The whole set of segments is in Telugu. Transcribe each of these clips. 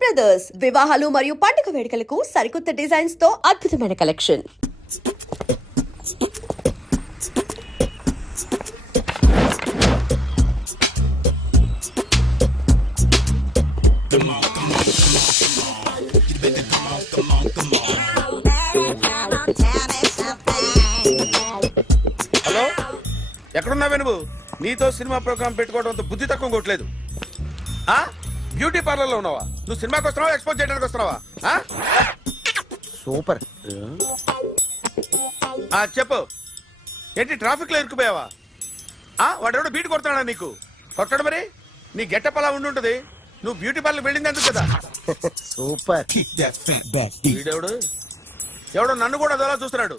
బ్రదర్స్ వివాహాలు మరియు పండుగ వేడుకలకు సరికొత్త డిజైన్స్ తో అద్భుతమైన కలెక్షన్. హలో, ఎక్కడున్నావే నువ్వు? నీతో సినిమా ప్రోగ్రామ్ పెట్టుకోవడంతో బుద్ధి తక్కువ కొట్టలేదు. బ్యూటీ పార్లర్ లో ఉన్నావా? నువ్వు సినిమాకి వస్తున్నావా, ఎక్స్పోజ్ చేయడానికి వస్తున్నావా? సూపర్. చెప్పు, ఏంటి ట్రాఫిక్ లో ఇరుక్కుపోయావా? వాడెవడో బీట్ కొడుతున్నాడా నీకు? కొట్టడు మరి. నీ గెట్టప్ అలా ఉండుంటది. నువ్వు బ్యూటీ పార్లర్ వెళ్ళింది ఎందుకు కదా? సూపర్. వీడెవడు? ఎవడో నన్ను కూడా అదోలా చూస్తున్నాడు.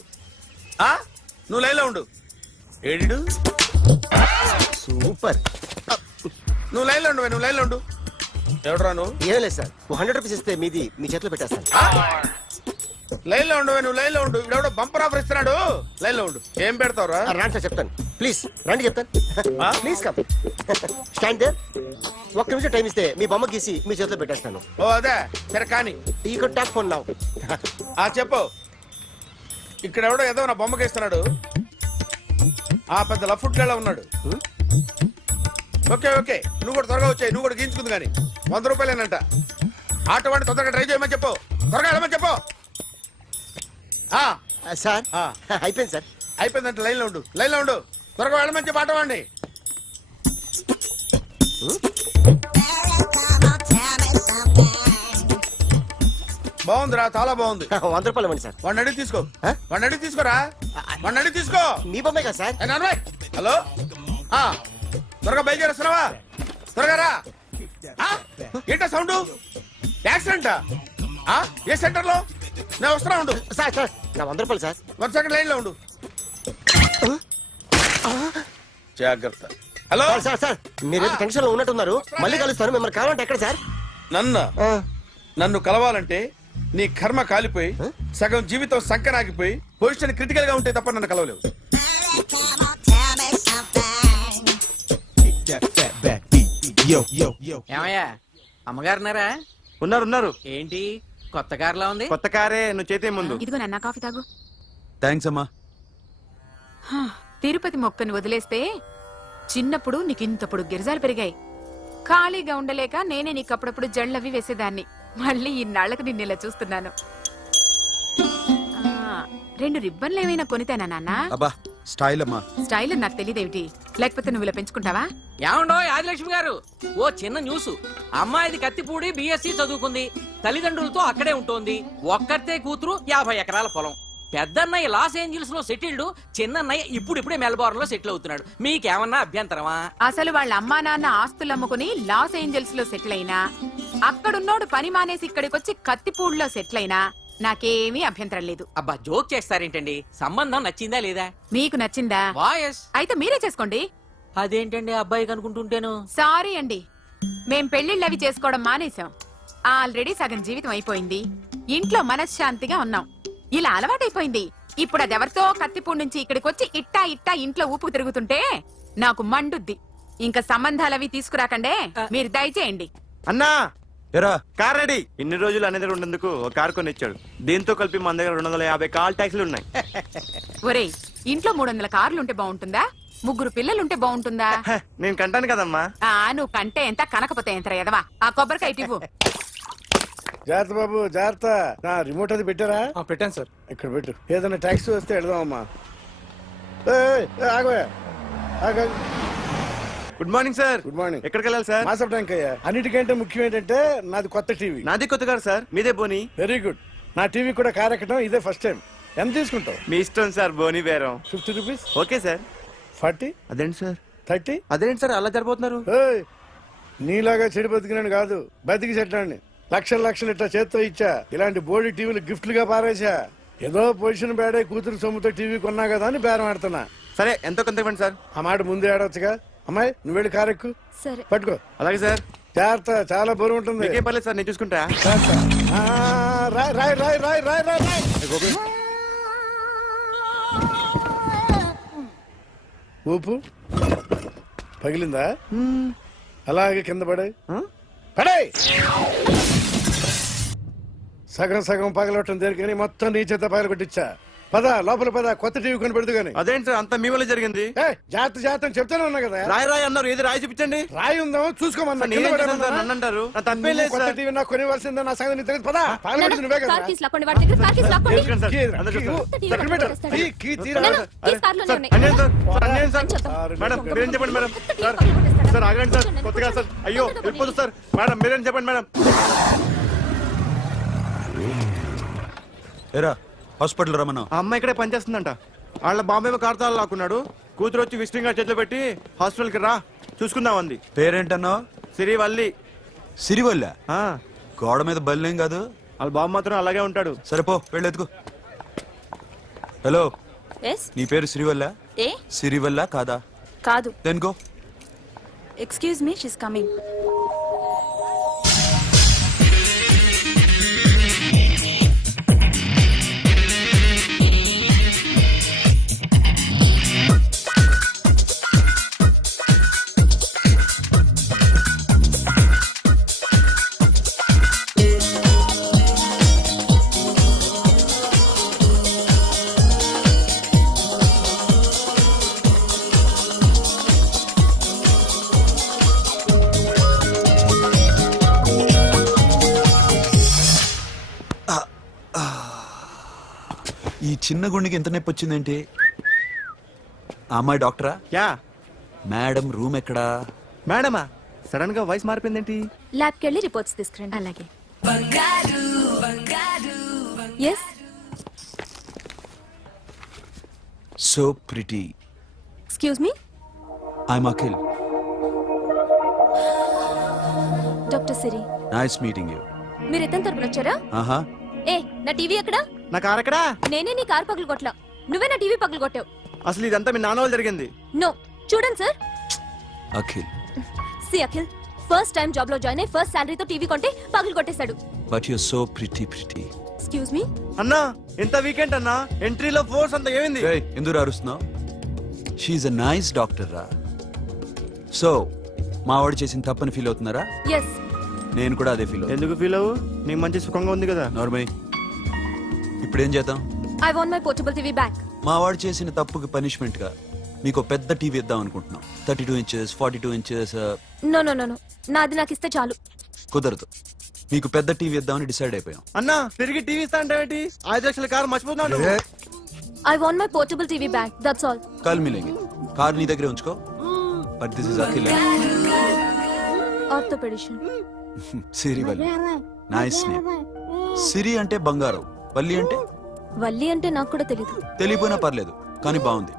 నువ్వు లైన్లో ఉండు. ఏడు సూపర్. నువ్వు లైన్లో ఉండు, నువ్వు లైన్లో ఉండు. ఎవడరా నువ్వు? ఏం లేదు సార్, 100 రూపీస్ ఇస్తే మీది మీ చేతిలో పెట్టేస్తాను. లైన్లో ఉండు, నువ్వు లైన్లో ఉండు. ఇవిడెవడో బంపర్ ఆఫర్ ఇస్తున్నాడు. లైన్లో ఉండు. ఏం పెడతావురా? రాండి సార్, చెప్తాను. ప్లీజ్ రండి, చెప్తాను. Please come. Stand there. ఒక్క నిమిషం టైం ఇస్తే మీ బొమ్మ గీసి మీ చేతిలో పెట్టేస్తాను. ఓ అదే సరే, కానీ ఈ కుడ్ టాక్ ఫోన్ నౌ. చెప్పు. ఇక్కడ ఎవడో ఏదో నా బొమ్మకి ఇస్తున్నాడు. పెద్ద లఫుట్ గళ్ళ ఉన్నాడు. ఓకే ఓకే, నువ్వు కూడా త్వరగా వచ్చాయి. నువ్వు కూడా గీంచుకుంది కానీ 100 రూపాయలేనంట. ఆటో వాడిని తొందరగా ట్రై చేయమని చెప్పు. త్వరగా వెళ్ళమని చెప్పు. సార్ అయిపోయింది సార్. అయిపోయిందంటే లైన్లో ఉండు, లైన్లో ఉండు. త్వరగా వెళ్ళమని చెప్పు ఆటో వాడిని. బాగుందిరా, చాలా బాగుంది. 100 రూపాయలు ఇవ్వండి సార్. వాడిని అడిగి తీసుకో. వాడిని అడిగి తీసుకోరా. వాడిని అడిగి తీసుకో. మీ బొమ్మే కదా సార్. హలో, త్వరగా బయలుదేరేస్తున్నావా? త్వరగా రా. ఏంటా సౌండ్? యాక్సిడెంటా? ఏ సెంటర్ లో? నేను వస్తున్నా ఉండు. సార్ సార్ నా 100 రూపాయలు సార్. 1 సెకండ్ లైన్ లో ఉండు. జాగ్రత్త. హలో సార్ సార్ సార్ మీరు టెన్షన్ లో ఉన్నట్టున్నారు. మళ్ళీ కలుస్తాను. మిమ్మల్ని కావాలంటే ఎక్కడ సార్? నన్ను కలవాలంటే నీ కర్మ కాలిపోయి సగం జీవితం సంకనాగిపోయి పొజిషన్ క్రిటికల్ గా ఉంటే తప్ప నన్ను కలవలేవు. ఏమయ్యా, అమ్మగారున్నారా? ఉన్నారు. ఏంటి కొత్త కారులా ఉంది? కొత్త కారే, నువ్వు చేతే ముందు. ఇదిగో నాన్న కాఫీ తాగు. థ్యాంక్స్ అమ్మా. తిరుపతి మొక్కను వదిలేస్తే చిన్నప్పుడు నీకింతప్పుడు గిరిజాలు పెరిగాయి. ఖాళీగా ఉండలేక నేనే నీకు అప్పుడప్పుడు జళ్ళవి వేసేదాన్ని. మళ్ళీ ఇన్నాళ్లకు నిన్ను ఇలా చూస్తున్నాను. 2 రిబ్బన్లు ఏమైనా కొనితేనా నాన్న? అబ్బా స్టైల్ అమ్మా. స్టైల్ నాకు తెలియదేమిటి? లేకపోతే నువ్వు ఇలా పెంచుకుంటావా? ఏమండో ఆదిలక్ష్మి గారు, ఓ చిన్న న్యూస్. అమ్మాయిది కత్తిపూడి బిఎస్సి చదువుకుంది. తల్లిదండ్రులతో అక్కడే ఉంటోంది. ఒక్కతే కూతురు, 50 ఎకరాల పొలం. పెద్దన్నయ్య లాస్ ఏంజల్స్ లో సెటిల్డ్. చిన్నన్నయ్య ఇప్పుడిప్పుడే మెల్బోర్న్ లో సెటిల్ అవుతున్నాడు. మీకేమన్నా అభ్యంతరమా? అసలు వాళ్ళ అమ్మా నాన్న ఆస్తులు అమ్ముకుని లాస్ ఏంజల్స్ లో సెటిల్ అయినా, అక్కడున్నోడు పని మానేసి ఇక్కడికొచ్చి కత్తిపూడిలో సెటిల్ అయినా నాకేమీ అభ్యంతరం లేదు. అబ్బా జోక్ చేస్తారేంటండి? సంబంధం నచ్చిందా లేదా? మీకు నచ్చిందా? వాయస్ అయితే మీరే చేసుకోండి. అదేంటండి అబ్బాయికి అనుకుంటుంటేను? సారీ అండి, మేం పెళ్లిళ్ళు అవి చేసుకోవడం మానేశాం. ఆల్రెడీ సగం జీవితం అయిపోయింది. ఇంట్లో మనశ్శాంతిగా ఉన్నాం. ఇలా అలవాటైపోయింది. ఇప్పుడు అదెవరితో కత్తిపూడి నుంచి ఇక్కడికి వచ్చి ఇట్టా ఇంట్లో ఊపు తిరుగుతుంటే నాకు మండుద్ది. ఇంకా సంబంధాలవి తీసుకురాకండే, మీరు దయచేయండి. అన్నా ఎరా కార్ రెడీ. ఇన్ని రోజులు అనే దగ్గర ఉండేందుకు ఒక కార్ కొనిచ్చాడు. దీంతో కలిపి మన దగ్గర 250 కాల్ ట్యాక్సీలు ఉన్నాయి. ఒరేయ్, ఇంట్లో 300 కార్లుంటే బాగుంటుందా? 3 పిల్లలుంటే బాగుంటుందా? నేను కంటాను కదమ్మా. నువ్వు కంటే ఎంత కనకపోతే ఎంత ఎదవా. ఆ కొబ్బరికాయ ఇవ్వు. జాగ్రత్త బాబు, జాగ్రత్త. నా రిమోట్ అది పెట్టారా? పెట్టాను సార్. ఇక్కడ పెట్టు. ఏదైనా ట్యాక్సీ వస్తే వెళదామమ్మా. ఆగోయా. Good morning sir. Good morning. ఎక్కడికి వెళ్ళాలి సార్? మాసప్ ట్యాంక్ అయ్యా. అన్నిటికంటే ముఖ్యం ఏంటంటే నాది కొత్త టీవీ. నాది కొత్త కారు సార్. మీదే బోని. Very good. నా టీవీ కూడా కార్ ఎక్కడం ఇదే ఫస్ట్ టైం. ఎంత తీసుకుంటావు? మీ ఇష్టం సార్. బోని బేరం 50 రూపీస్. Okay sir. 40. అదేంటి సార్? 30. అదేంటి సార్ అలా జరిపోతున్నారు? నీలాగా చెడు బతికినాను కాదు, బతికి చెట్లాన్ని. లక్షలు ఇట్లా చేత్తో ఇచ్చా. ఇలాంటి బోడి టీవీలు గిఫ్ట్లుగా పారేసా. ఏదో పొజిషన్ బేడే కూతురు సొమ్ముతో టీవీ కొన్నా కదా అని బేరం ఆడుతున్నా. సరే ఎంతో కొంత ఇవ్వండి సార్. ఆ మాట ముందే ఆడవచ్చుగా. అమ్మాయి నువ్వు వెళ్ళి కారెక్కు. సరే పట్టుకో. అలాగే సార్. జాగ్రత్త, చాలా బరువు ఉంటుంది. ఏం పర్లేదు సార్, నేను చూసుకుంటా. రాయ్. ఊపు పగిలిందా? అలాగే కింద పడే. సగం సగం పగలవటం దేనికని మొత్తం నీ చేత పగలగొట్టించా. పద లోపల పద, కొత్త టీవీ కొని పెడదు గాని. అదేంటి సార్ అంత మీ వల్ల జరిగింది? జాగ్రత్త చెప్తానే ఉన్నా కదా. రాయి అన్నారు, ఏది రాయి చూపించండి. రాయి ఉందామో చూసుకోమన్నా. నేనేం చేశాను సార్? నన్ను అంటారు, నా తప్పేం లేదు కొత్త సార్. టీవీ నాకు కొనివ్వాల్సిందే, నా సంగతి నీకు తెలియదు. పద పగలగొట్టింది నువ్వే కదా. కార్ కీస్ లాక్కోండి, వాడి దగ్గర కార్ కీస్ లాక్కోండి. తెలుసు కదా సార్, అందరూ చూస్తారు. ఎక్కడ పెట్టారు? కీ తీరా. నాన్న, కీస్ కార్లోనే సార్, ఉన్నాయి. అన్యాయం సార్, సార్, అన్యాయం సార్. చెప్తాం. మేడం మీరేం చెప్పండి మేడం. కొత్త సార్ టీవీ కొనివ్వండి. సార్ ఆగండి సార్, కొత్తగా సార్. అయ్యో వెళ్ళిపోదు సార్. మేడం మీరేం చెప్పండి మేడం. ఏరా హాస్పిటల్ రమ్మను. ఆ అమ్మాయి ఇక్కడే పనిచేస్తుందంట. వాళ్ళ బాంబేమో కార్తాలు లాక్కున్నాడు. కూతురు వచ్చి విజిటింగ్ కార్డ్ చేతిలో పెట్టి హాస్పిటల్కి రా చూసుకుందాం అంది. పేరేంటన్నావు? సిరివల్లి. సిరివల్ల? ఆ, గోడ మీద బల్లేం కాదు. వాళ్ళ బాబు మాత్రం అలాగే ఉంటాడు. సరిపో వెళ్ళెత్తుకు. హలో, ఎస్ నీ పేరు సిరివల్ల? ఏ సిరివల్ల కాదా? కాదు. Then go. Excuse me, she's coming. ఈ చిన్న గుండెకి ఎంత నొప్పి వచ్చిందేంటి? ఆ అమ్మాయి డాక్టరా? యా మేడం రూమ్ ఎక్కడా? మేడమా, సడన్ గా వాయిస్ మారిపోయిందేంటి? ల్యాబ్కి వెళ్ళి రిపోర్ట్స్ తీసుకురండి. అలాగే. Yes so pretty. Excuse me, I'm Akhil. Doctor Siri. Nice meeting you. మీరు ఇతని తరపున వచ్చారా? ఆహా, ఏ, నా టీవీ ఎక్కడా? నా కార్ ఎక్కడా? నేనే నీ కార్ పగలు కొట్టలా, నువ్వే నా టీవీ పగలు కొట్టావు. అసలు ఇదంతా మీ నాన్న వాళ్ళు జరిగింది. నో, చూడండి sir. Akhil. See Akhil, first time job లో జాయిన్ అయ్యి ఫస్ట్ శాలరీతో టీవీ కొంటే పగలు కొట్టేశాడు. But you so pretty. Excuse me. అన్నా ఎంత వీకెండ్ అన్నా, ఎంట్రీలో ఫోర్స్ అంత ఏమైంది? ఏయ్, ఎందుకు అరుస్తున్నావు? షీఈ్ అ నైస్ డాక్టర్ రా. సో మా వాడు చేసిన తప్పని ఫీల్ అవుతున్నారా? ఎస్. నేను కూడా అదే ఫీల్ అవుతున్నా. ఎందుకు ఫీల్ అవ్వు, నీకు మంచి సుఖంగా ఉంది కదా. నార్మల్. ఇప్పుడు ఏం చేద్దాం? I want my portable TV back. మా వాడు చేసిన తప్పుకి పనిష్మెంట్ గా మీకు పెద్ద టీవీ ఇద్దాం అనుకుంటున్నాం. 32 inches, 42 inches. No no no no, నాది నాకు ఇస్తే చాలు. కుదరదు. మీకు పెద్ద టీవీ ఇద్దామని డిసైడ్ అయిపోయాం. అన్నా తిరిగి టీవీ ఇస్తా అంటే 5 లక్షల కారు మర్చిపోతున్నాడు. I want my portable TV back, that's all. కల్ మిలేంగే. కార్ నీ దగ్గరే ఉంచుకో. But this is Akhil. Orthopaedician. Siri Valli. Nice name. Siri అంటే బంగారం, వల్లి అంటే? వల్లి అంటే నాకు కూడా తెలీదు. తెలియపోయినా పర్లేదు, కానీ బాగుంది.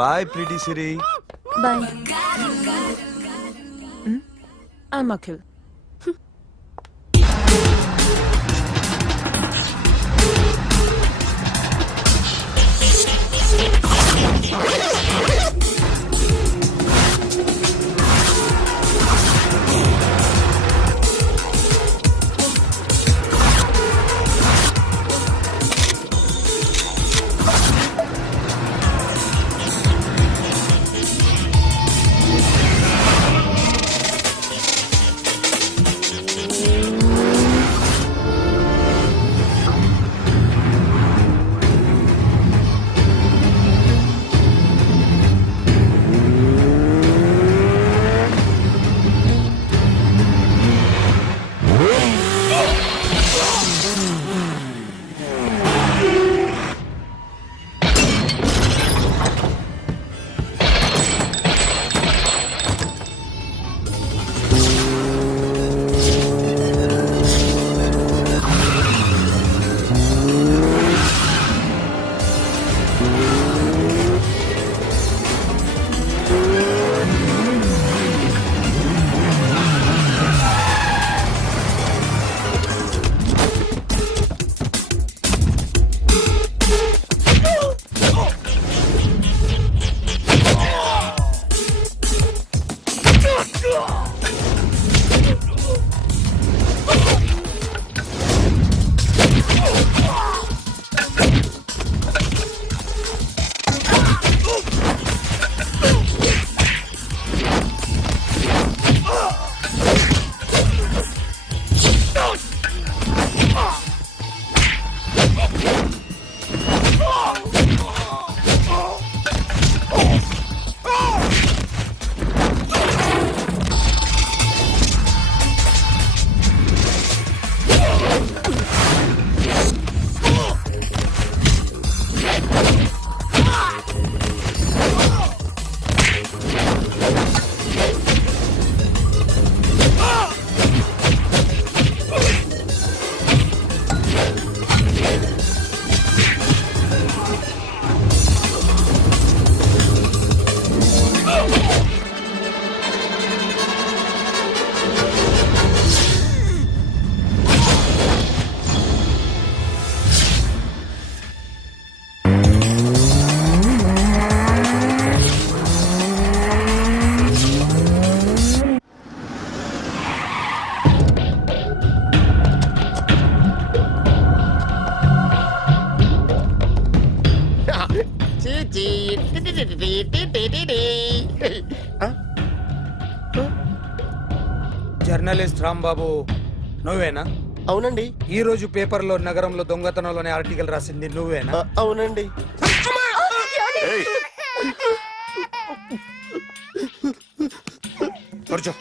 Bye pretty Siri. Bye. I'm Akhil. Journalist Rambabu నువ్వేనా? అవునండి. ఈ రోజు పేపర్లో నగరంలో దొంగతనంలోనే ఆర్టికల్ రాసింది నువ్వేనా? అవునండి. కూర్చో.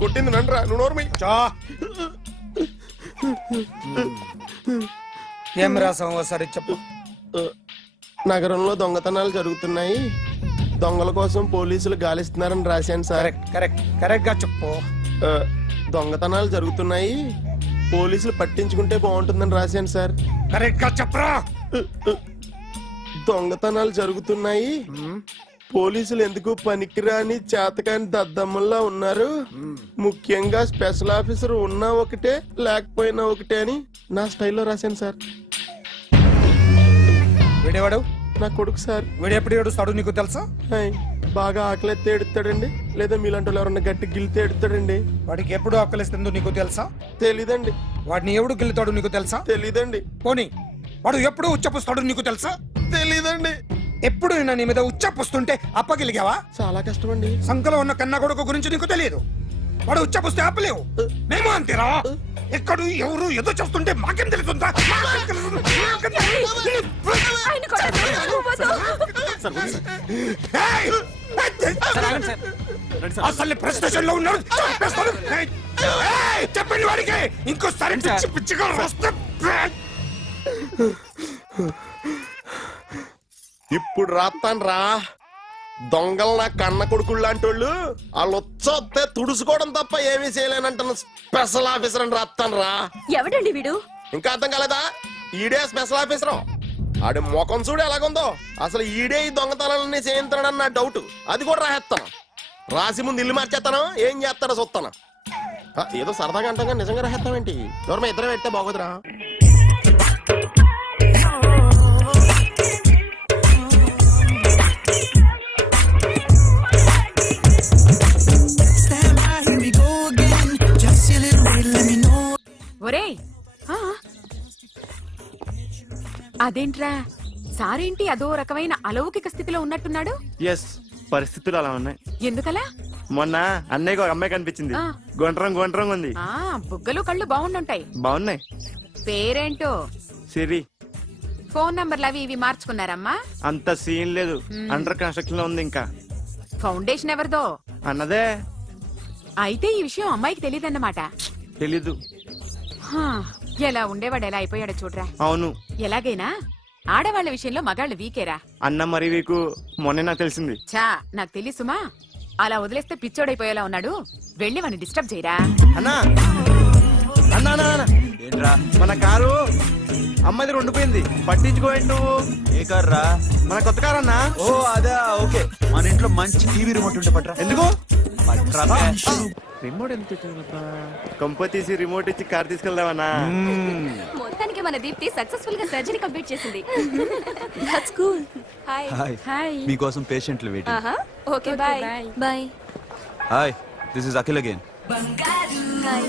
కొట్టింది నండ్రా, నువ్వు నోర్మి. చా. ఏం రాసావు ఒకసారి చెప్పు. నగరంలో దొంగతనాలు జరుగుతున్నాయి, దొంగల కోసం పోలీసులు గాలిస్తున్నారని రాశాను సార్. కరెక్ట్ గా చెప్పు. దొంగతనాలు జరుగుతున్నాయి, పోలీసులు పట్టించుకుంటే బాగుంటుందని రాశాను సార్. కరెక్ట్ గా చెప్పరా. దొంగతనాలు జరుగుతున్నాయి, పోలీసులు ఎందుకు పనికిరాని చేతకాని దద్దమ్మల్లా ఉన్నారు, ముఖ్యంగా స్పెషల్ ఆఫీసర్ ఉన్నా ఒకటే లేకపోయినా ఒకటే అని నా స్టైల్లో రాశాను సార్. వీడేవాడు? నా కొడుకు సార్. వీడు ఎప్పుడు ఏడుస్తాడు నీకు తెలుసా? హాయ్, బాగా ఆకలిస్తే ఎడుతాడండి, లేదా మీలాంటి వాళ్ళు ఎవరన్నా గట్టి గిల్లితే ఎడుతాడండి. వాడికి ఎప్పుడు ఆకలిస్తుందో నీకు తెలుసా? తెలీదండి. వాడిని ఎవడు గిల్లుతాడు నీకు తెలుసా? తెలీదండి. పోనీ వాడు ఎప్పుడు ఉచ్చపుస్తాడు నీకు తెలుసా? తెలీదండి. ఎప్పుడు నిన్న నీ మీద ఉచ్చపుస్తుంటే అప్పగిలిగావా? చాలా కష్టం అండి. సంకలో ఉన్న కన్నా కొడుకు గురించి నీకు తెలియదు. వాడు ఉచ్చపుస్తే ఆపలేవు. మేము అంతేరా. ఎక్కడు ఎవరు ఏదో చేస్తుంటే మాకేం తెలుస్తుందా? అసలు ప్రెస్ స్టేషన్ లో ఉన్నాడు. చెప్పండి వాడికి ఇంకోసారి పిచ్చి పిచ్చిగా వస్తే. ఇప్పుడు రాత్తాను రా. దొంగలు నా కన్న కొడుకులు లాంటి వాళ్ళు వాళ్ళు వచ్చొస్తే తుడుచుకోవడం తప్ప ఏమీ చేయలేనంటున్న స్పెషల్ ఆఫీసర్ అని రాత్తాను రా. ఎవడండి వీడు? ఇంకా అర్థం కాలేదా? ఈడే స్పెషల్ ఆఫీసర్. ఆడి ముఖం చూడు ఎలాగుందో. అసలు ఈడే ఈ దొంగతనాలన్నీ చేయించాడని నా డౌట్. అది కూడా రాసేస్తాను. రాసి ముందు ఇల్లు మార్చేస్తాను, ఏం చేస్తారో చూస్తాను. ఏదో సరదాగా అంటాం, నిజంగా రాసేస్తామేంటి? ఎవరన్నా ఇద్దరు పెడితే బాగోదురా. ఒరేయ్, ఆ, అదేంట్రా సారేంటి అదో రకమైన అలౌకిక స్థితిలో ఉన్నట్టున్నాడు? ఎస్, పరిస్థితులు అలా ఉన్నాయి. ఎందుకలా? మొన్న అన్నయ్యకు ఒక అమ్మాయి కనిపించింది. ఆ. గుండ్రం ఉంది. ఆ బుగ్గలు కళ్ళు బాగుండుంటాయి. బాగున్నాయి. పేరేంటో? సిరి. ఫోన్ నంబర్లు అవి ఇవి మార్చుకున్నారమ్మా? అంత సీన్ లేదు, అండర్ కన్స్ట్రక్షన్ లో ఉంది. ఇంకా ఫౌండేషన్ ఎవరిదో? అన్నదే. అయితే ఈ విషయం అమ్మాయికి తెలియదన్నమాట. తెలీదు. హా, ఎలా ఉండేవాడు ఎలా అయిపోయాడో చూడరా. అవును. ఎలాగైనా ఆడవాళ్ల విషయంలో మగాళ్ళు వీకేరా. అన్న మరి వీకు మొన్నే నాకు తెలిసింది. చా, నాకు తెలుసుమా. అలా వదిలేస్తే పిచ్చోడైపోయేలా ఉన్నాడు. వెళ్ళి వాడిని డిస్టర్బ్ చేయరా. అన్నా అన్నా ఏంట్రా? మన కారు అమ్మాయిది ఉండిపోయింది, పట్టించుకోండి నువ్వు. ఏ కార్ రా? మన కొత్త కారు అన్నా. ఓ అదా, ఓకే. మన ఇంట్లో మంచి టీవీ రిమోట్ ఉంటే పట్రా. ఎందుకు? పట్రా. రిమోట్ ఎంత కంప తీసి రిమోట్ ఇచ్చి కార్ తీసుకెళ్దామన్నా. మొత్తానికి మన దీప్తి సక్సెస్ఫుల్ గా సర్జరీ కంప్లీట్ చేసింది. That's cool. హాయ్. హాయ్. మీకోసం పేషెంట్లు వెయిటింగ్. ఆహా, okay bye. Bye. Hi, this is Akhil again. Hi.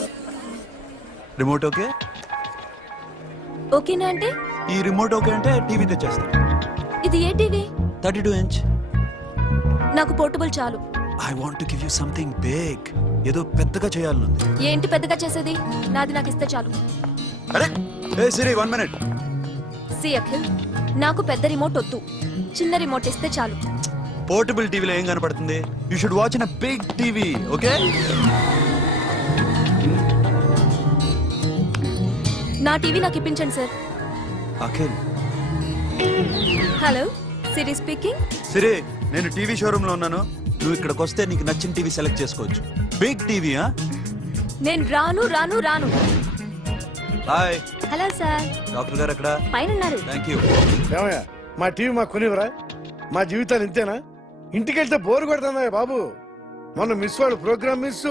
Remote okay? ఓకేనా అంటే? ఈ రిమోట్ ఓకే అంటే టీవీ తెచ్చేస్తా. ఇది ఏ టీవీ? 32 inch. నాకు పోర్టబుల్ చాలు. I want to give you something big. ఏదో పెద్దగా చేయాలనుంది. ఏంటి పెద్దగా చేసేది? నాది నాకు ఇస్తే చాలు. అరే ఏ సిరి, 1 minute. సి అఖిల్, నాకు పెద్ద రిమోట్ వద్దు, చిన్న రిమోట్ ఇస్తే చాలు. పోర్టబుల్ టీవీలో ఏం కనపడుతుంది? You should watch in a big TV, okay? నా టీవీ నాకు ఇప్పించండి sir. Akhil. Hello, Siri speaking. Siri, నేను టీవీ షోరూమ్ లో ఉన్నాను. నువ్వు ఇక్కడికి వస్తే నీకు నచ్చిన టీవీ సెలెక్ట్ చేసుకోవచ్చు. Big TV. నేను రాను రాను రాను. హాయ్. Hello sir. డాక్టర్ గారు ఎక్కడ? పైన ఉన్నారు. Thank you. ఏమయ్యా, మా టీవీ మాకు కొనివరా? మా జీవితాలు ఇంతేనా? ఇంటికి వెళ్తే బోరు కొడుతుందా బాబు? మొన్న మిస్ వాళ్ళు ప్రోగ్రామ్ మిస్,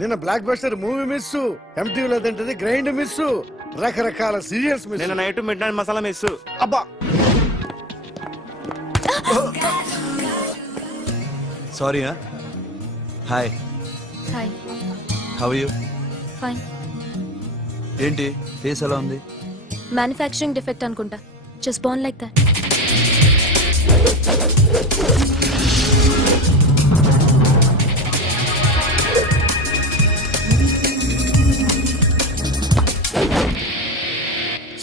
నిన్న బ్లాక్ బస్టర్ మూవీ మిస్, ఎంటీవీలో తింటది గ్రైండ్ మిస్, రకరకాల సీరియల్స్ మిస్. నేను night midnight masala miss. అబ్బా, sorry. Hi. Hi. How are you? Fine. ఏంటి ఫేస్ ఎలా ఉంది? మ్యానుఫ్యాక్చరింగ్ డిఫెక్ట్ అనుకుంటా. Just born like that.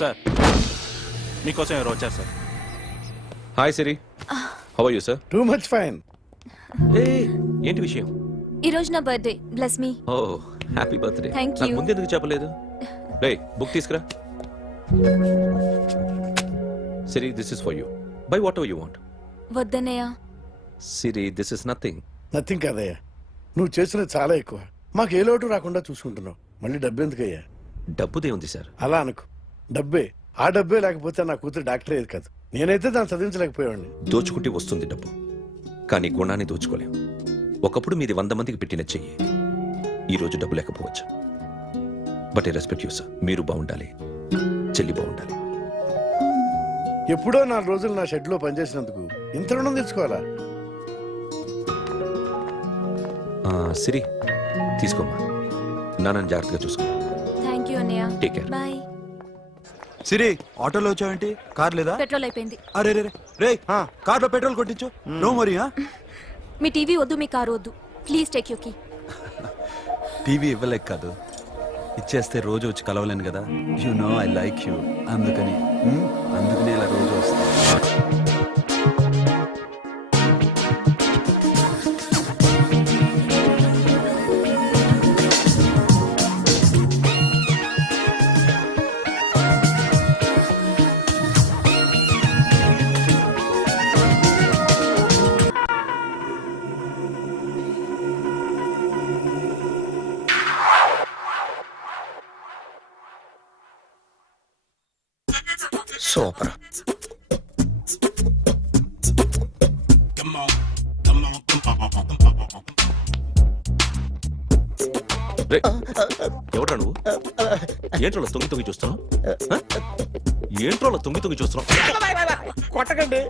Sir మీకోసం ఎవరు వచ్చారు sir? Hi Siri, how are you sir? Too much fine. ఏంటి విషయం? ఈ రోజు నా బర్త్డే, బ్లెస్ మీ. ఓ హ్యాపీ బర్త్డే. Thank నాకు you. ముందు ఎందుకు చెప్పలేదు? రే బుక్ తీసుకురా. Siri, this is for you. Buy whatever you want. వద్దన్నయ్య. Siri, this is nothing. Nothing కాదయ్యా, నువ్వు చేసినది చాలా ఎక్కువ. మాకు ఏ లోటు రాకుండా చూసుకుంటున్నావు. మళ్ళీ డబ్బు ఎందుకయ్యా? డబ్బుదే ఉంది సార్. అలా అనుకు, డబ్బే. ఆ డబ్బే లేకపోతే నా కూతురు డాక్టర్ అయ్యేది కాదు. నేనైతే దాన్ని చదివించలేకపోయాడిని. దోచుకుంటే వస్తుంది డబ్బు, కానీ గుణాన్ని దోచుకోలేం. ఒకప్పుడు మీది 100 మందికి పెట్టిన చెయ్యి, ఈ రోజు డబ్బు లేకపోవచ్చు. But I respect you sir. మీరు బాగుండాలి, చెల్లి బాగుండాలి. ఎప్పుడో 4 రోజులు నా షెడ్ లో పనిచేసినందుకు ఇంత రుణం తెచ్చుకోవాలా? సిరి, తీసుకోమ్మా. నాన్నని జాగ్రత్తగా చూసుకో. థ్యాంక్ యూ అన్నయ్య. Take care. బాయ్. సిరి, ఆటోలో వచ్చావేంటి? కార్ లేదా? పెట్రోల్ అయిపోయింది. అరే రే రే, కార్లో పెట్రోల్ కొట్టించు. నో మరి. మీ టీవీ వద్దు, మీ కారు వద్దు. Please take you key. TV ఇవ్వలేక కాదు, ఇచ్చేస్తే రోజు వచ్చి కలవలేను కదా. You know I like you. అందుకని ఇలా రోజు వస్తా. సూపర్. ఎవడ్రా నువ్వు? ఏంట్రోలో తొంగి తొంగి చూస్తున్నావు? ఏంట్రోలో తొంగి తొంగి చూస్తున్నావు? కొట్టకండి,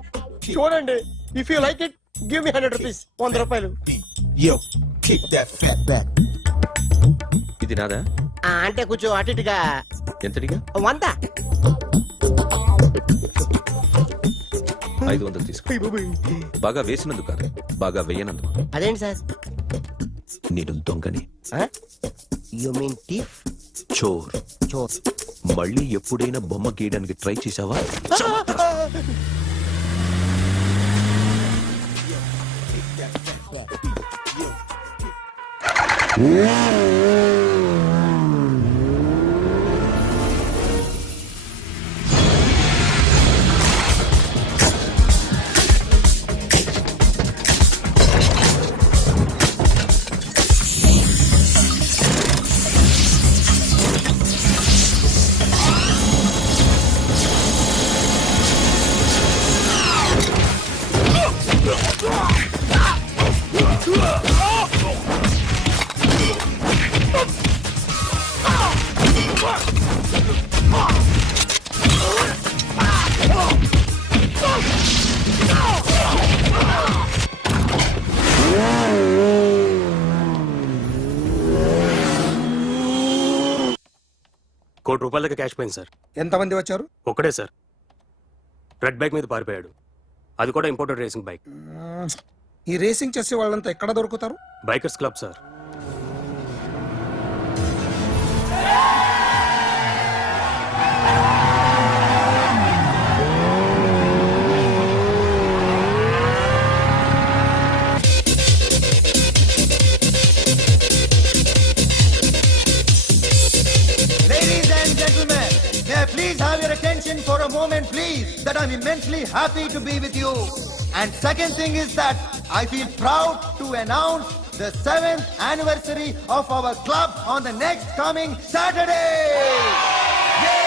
చూడండి. If you like it give me 100 rupees. 100 రూపాయలు. ఇది నాదా? అంటే కొంచెం అటు ఇటుగా. ఎంతడిగా? 100. 500 తీసుకో. బాగా వేసినందుకు కాదు, బాగా వేయనందుకు. అదేంటి సార్? నేను దొంగని. You mean thief? చోర్. చోర్. మళ్ళీ ఎప్పుడైనా బొమ్మ గీయడానికి ట్రై చేసావా? ₹1 కోటి క్యాష్ పోయింది సార్. ఎంతమంది వచ్చారు? ఒక్కడే సార్. రెడ్ బైక్ మీద పారిపోయాడు. అది కూడా ఇంపోర్టెడ్ రేసింగ్ బైక్. ఈ రేసింగ్ చేసే వాళ్ళంతా ఎక్కడ దొరుకుతారు? Bikers club sir. Ladies and gentlemen, may I please have your attention for a moment, please, that I'm immensely happy to be with you. And second thing is that I feel proud to announce the 7th anniversary of our club on the next coming Saturday. Yay!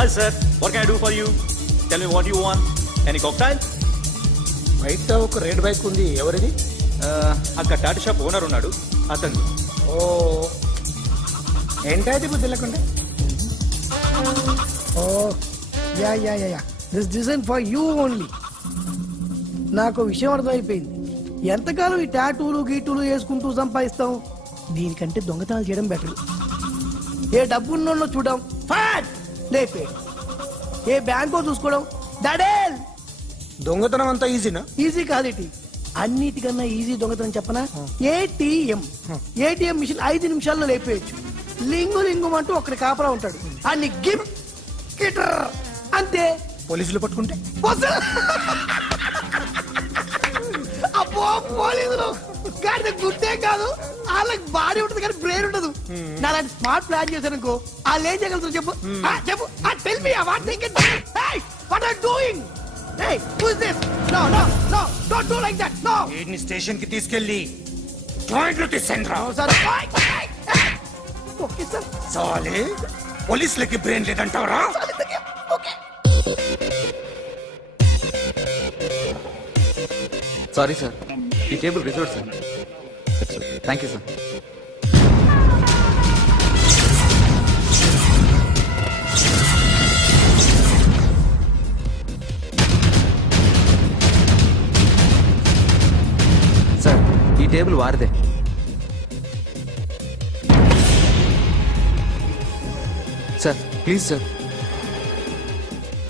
Hi sir, what can I do for you? Tell me what you want. Any cocktail? బయట ఒక రెడ్ బైక్ ఉంది, ఎవరిది? అక్కడ టాటా షాప్ ఓనర్ ఉన్నాడు, అతను. ఓ ఏంటది బుద్ధి లేకుండా? Oh yeah yeah yeah yeah this design for you only. నాకు విషయం అర్థమైపోయింది. ఎంతకాలం ఈ టాటూలు గీటూలు వేసుకుంటూ సంపాదిస్తాం? దీనికంటే దొంగతనాలు చేయడం బెటర్. ఏ డబ్బు ఉన్నోళ్ళు చూడడం ఫాట్ లేపే, ఏ బ్యాంకో చూసుకోవడం దడేల్. దొంగతనం అంతా ఈజీనా? ఈజీ కాదు, అన్నిటికన్నా ఈజీ దొంగతనం చెప్పనా? ఏటీఎం మిషన్ 5 నిమిషాల్లో లేపేయచ్చు. లింగు లింగు అంటూ ఒకటి కాపలా ఉంటాడు, అన్ని గిమ్ గిటర్ అంతే. పోలీసులు పట్టుకుంటే అబ్బో పోలీసులు గాడి గుర్తే కాదు, వాళ్ళకి బాడీ ఉంటుంది కానీ బ్రెయిన్ ఉండదు. నాలాంటి స్మార్ట్ ప్లాన్ చేశాను వాళ్ళు ఏం చేయగలుగుతారు చెప్పు? చెప్పు, tell me what they can do. Hey what are doing? Hey who is this? No no no don't do like that. No, వీడిని స్టేషన్ కి తీసుకెళ్ళి జాయింట్లు తీసేంద్రా. Sir okay sir. సాలే పోలీసులకి బ్రెయిన్ లేదంటావరా? ఓకే సారీ సార్, ఈ table reserve sir. Thank you sir. Sir ఈ టేబుల్ వారిదే. Sir please sir.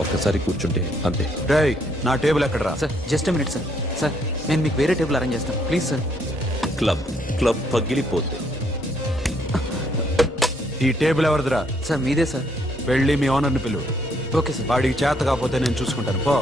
ఒక్కసారి కూర్చుంటే అంతే. రేయ్, నా టేబుల్ ఎక్కడరా? Sir just minute sir. Sir నేను మీకు వేరే టేబుల్ అరేంజ్ చేస్తాను, ప్లీజ్ సార్. క్లబ్ క్లబ్ పగిలిపోద్ది. ఈ టేబుల్ ఎవరిదిరా? సార్ మీదే సార్. వెళ్ళి మీ ఓనర్ని పిలువు. Okay sir. వాడికి చేత కాకపోతే నేను చూసుకుంటాను, పో.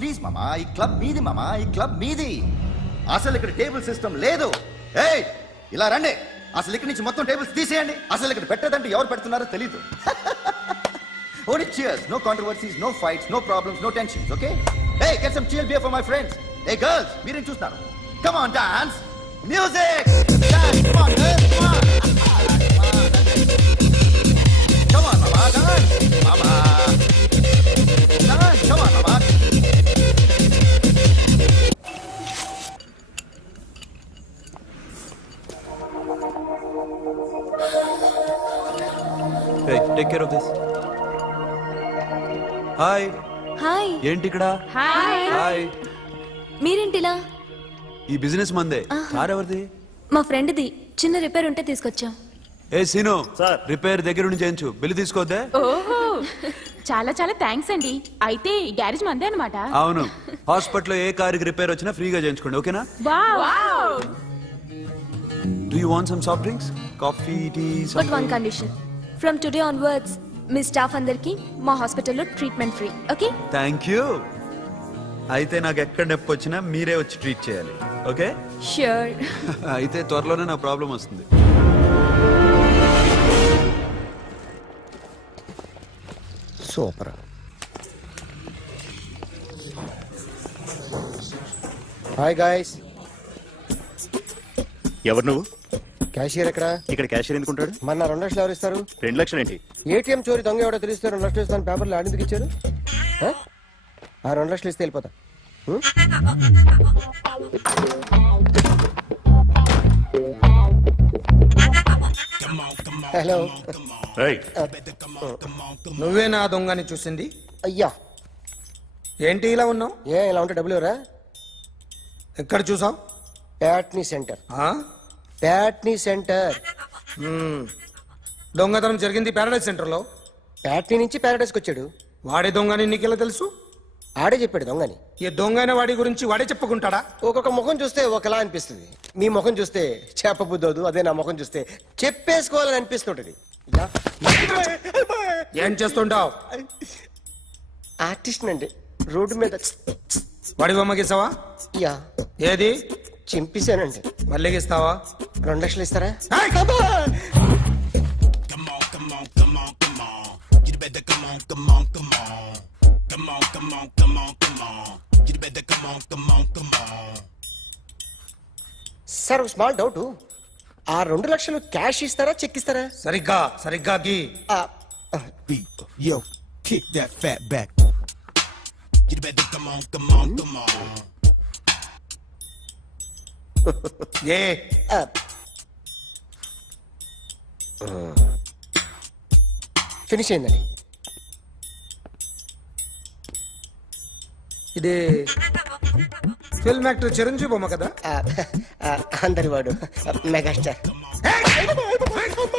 ప్లీజ్ మామా, ఈ క్లబ్ మీది మామా, ఈ క్లబ్ మీది. అసలు ఇక్కడ టేబుల్ సిస్టమ్ లేదు. ఏయ్ ఇలా రండి, అసలు ఇక్కడ నుంచి మొత్తం టేబుల్స్ తీసేయండి. అసలు ఇక్కడ పెట్టదంటే ఎవరు పెడుతున్నారో తెలీదు. Only cheers, no controversies, no fights, no problems, no tensions, okay? Hey, get some chill beer for my friends. Hey girls, మీరేం చూస్తున్నారు? Come on, dance. Music. Dance, come on, girls, come on. Come on, mama, dance. Mama. Dance, come on, mama. Hey, take care of this. Hi. Hi. ఏంటి ఇక్కడ? హాయ్. హాయ్. మీరేంటిలా? ఈ బిజినెస్ మందే. కార్ ఎవరిది? మా ఫ్రెండ్ది. చిన్న రిపేర్ ఉంటే తీసుకొచ్చాం. ఏ సీను, రిపేర్ దగ్గర నుంచి చేయించు, బిల్లు తీసుకోవద్దే. ఓహో చాలా చాలా థ్యాంక్స్ అండి. అయితే ఈ గ్యారేజ్ మందే అన్నమాట. అవును, హాస్పిటల్లో ఏ కారుకి రిపేర్ వచ్చినా ఫ్రీగా చేయించుకోండి, ఓకేనా? Wow. Do you want some soft drinks, coffee, tea? But one condition, from today onwards మీ స్టాఫ్ అందరికి మా హాస్పిటల్లో treatment free, okay? Thank you. అయితే నాకు ఎక్కడ నొప్పి వచ్చినా మీరే వచ్చి ట్రీట్ చేయాలి, ఓకే? ష్యూర్. అయితే త్వరలోనే నా ప్రాబ్లం వస్తుంది. సూపర్. Hi guys. ఎవరు నువ్వు? క్యాషియర్ ఎక్కడ? ఇక్కడ క్యాషియర్ ఎందుకుంటాడు? మన 2 లక్షలు ఎవరు ఇస్తారు? 2 లక్షలు ఏంటి? ఏటీఎం చోరీ దొంగ ఎవడో తెలిస్తే 2 లక్షలు ఇస్తాను పేపర్లు ఆడిందుకు ఇచ్చారు. ఆ 2 లక్షలు ఇస్తే వెళ్ళిపోతా. హలో. నువ్వే నా దొంగని చూసింది? అయ్యా ఏంటి ఇలా ఉన్నావు? ఏ ఇలా ఉంటే డబ్బులు ఎవరా? ఎక్కడ చూసావు? ప్యాట్నీ సెంటర్. ప్యాట్నీ సెంటర్. దొంగతనం జరిగింది ప్యారడైజ్ సెంటర్ లో. ప్యాట్నీ నుంచి ప్యారడైస్కి వచ్చాడు. వాడే దొంగని నీకెలా తెలుసు? ఆడే చెప్పాడు దొంగని. ఈ దొంగైన వాడి గురించి వాడే చెప్పుకుంటాడా? ఒక్కొక్క ముఖం చూస్తే ఒకలా అనిపిస్తుంది. మీ ముఖం చూస్తే చెప్పబుద్దోదు, అదే నా ముఖం చూస్తే చెప్పేసుకోవాలని అనిపిస్తుంటది. ఏం చేస్తుంటావు? ఆర్టిస్ట్ అండి, రోడ్డు మీద వాడి బొమ్మ గీసావా? యా ఏది? చింపేశానండి. మళ్ళీ గీస్తావా? 2 లక్షలు ఇస్తారా? సార్ స్మాల్ డౌట్, ఆ 2 లక్షలు క్యాష్ ఇస్తారా చెక్ ఇస్తారా? సరిగ్గా గీ. Yo, kick that fat back. A finish అయిందండి. ఇది ఫిల్మ్ యాక్టర్ చిరంజీవి బొమ్మ కదా? అందరి వాడు మెగాస్టార్.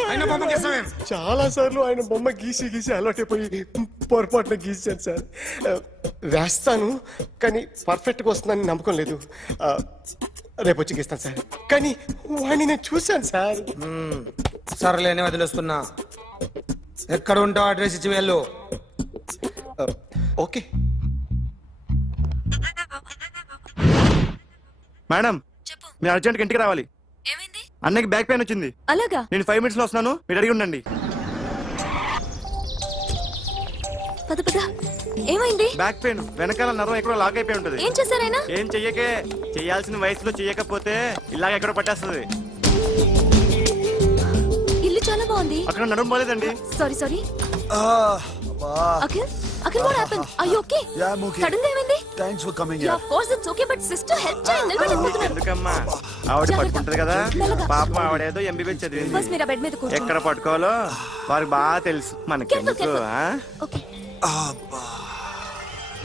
ఆయన బొమ్మ గీసావేం? చాలా సార్లు ఆయన బొమ్మ గీసి గీసి అలవాటైపోయి పొరపాటున గీసాను సార్. వేస్తాను కానీ పర్ఫెక్ట్గా వస్తుందని నమ్మకం లేదు. రేపు వచ్చి గీస్తాను సార్. కానీ వాడిని నేను చూశాను సార్. సర్లేని వదిలేస్తున్నా. ఎక్కడ ఉంటావు అడ్రస్ ఇచ్చి వెళ్ళు. ఓకే. మేడం మీరు అర్జెంట్గా ఇంటికి రావాలి. ఏమైంది? అన్నకి బ్యాక్ పెయిన్ వచ్చింది. అలాగా? నేను 5 minutes లో వస్తున్నాను, మీరు అడిగి ఉండండి. పద పద. ఏమైంది? బ్యాక్ పెయిన్ వెనకాల నరం ఎక్కడో లాక్ అయిపోయి ఉంటది. ఏం చేశారైనా? ఏం చెయ్యకే, చెయ్యాల్సిన వయసులో చెయ్యకపోతే ఇలాగ ఎక్కడో పట్టేస్తుంది. ఇల్లు చాలా బాగుంది. అక్కడ నడుము పోలేదండి. Sorry. Akhil what happened? Are you okay? Yeah, I'm okay. Sudden గా ఏమైంది? Thanks for coming Yeah, of course it's okay, but sister help చేయండి. నిలబడిపోతున్నారు. ఎందుకమ్మా, ఆవిడ పట్టుకుంటది కదా. పాపం ఆవిడేదో ఎంబీబీఎస్ చదివింది. బస్ మీరు ఆ బెడ్ మీద కూర్చోండి. ఎక్కడ పట్టుకోవాలో వారికి బాగా తెలుసు. మనకెందుకు? Careful. Okay.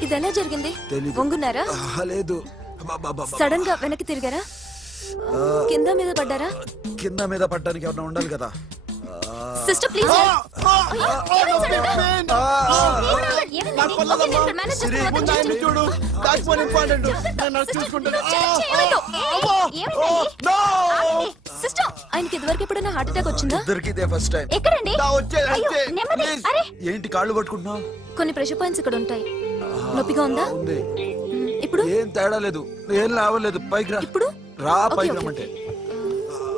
ఇది ఎలా జరిగింది? వంగున్నారా? లేదు, సడన్ గా వెనక్కి తిరిగారా? కింద మీద పడ్డారా? కింద మీద పడ్డానికి ఎవరైనా ఉండాలి కదా. Sister please. సిస్టర్ ఆయనకి ఇదివరకు ఎప్పుడైనా హార్ట్ అటాక్ వచ్చిందా? ఇదే ఫస్ట్ టైం. ఎక్కడండి? అయ్యో, నెమ్మది. అరే ఏంటి కాళ్ళు పట్టుకుంటున్నావు? కొన్ని ప్రెషర్ పాయింట్స్ ఇక్కడ ఉంటాయి. నొప్పిగా ఉందా? ఉంది. ఇప్పుడు ఏం తేడా లేదు, ఏం లావలేదు. పైకి రా. ఇప్పుడు రా, Okay, పైకి okay. రమ్మంటే.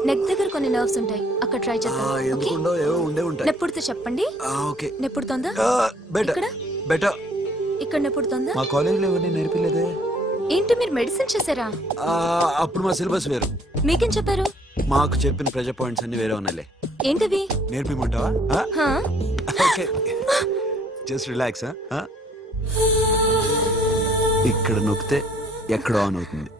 నెక్ దగ్గర కొన్ని నర్వ్స్ ఉంటాయి, అక్కడ ట్రై చేద్దాం. ఓకే, ఎందుకుండో ఏవో ఉండే ఉంటాయి. నెప్పుడుతో చెప్పండి. ఓకే. నెప్పుడుతోందా? బెటర్ ఇక్కడ? బెటర్. ఇక్కడ నెప్పుడుతోందా? మా కాలేజీలో ఎవరిని నేర్పిలేదే. ఏంటి మీరు మెడిసిన్ చేశారా? అప్పుడు మా సిలబస్ వేరు. మీకేం చెప్పారు? మాకు చెప్పిన ప్రెజర్ పాయింట్స్ అన్ని వేరే ఉన్నాయిలే. ఏంటివి? నేర్పిమంటావా? హా? Okay, just relax. ఇక్కడ నొక్కితే ఎక్కడో ఆన్ అవుతుంది.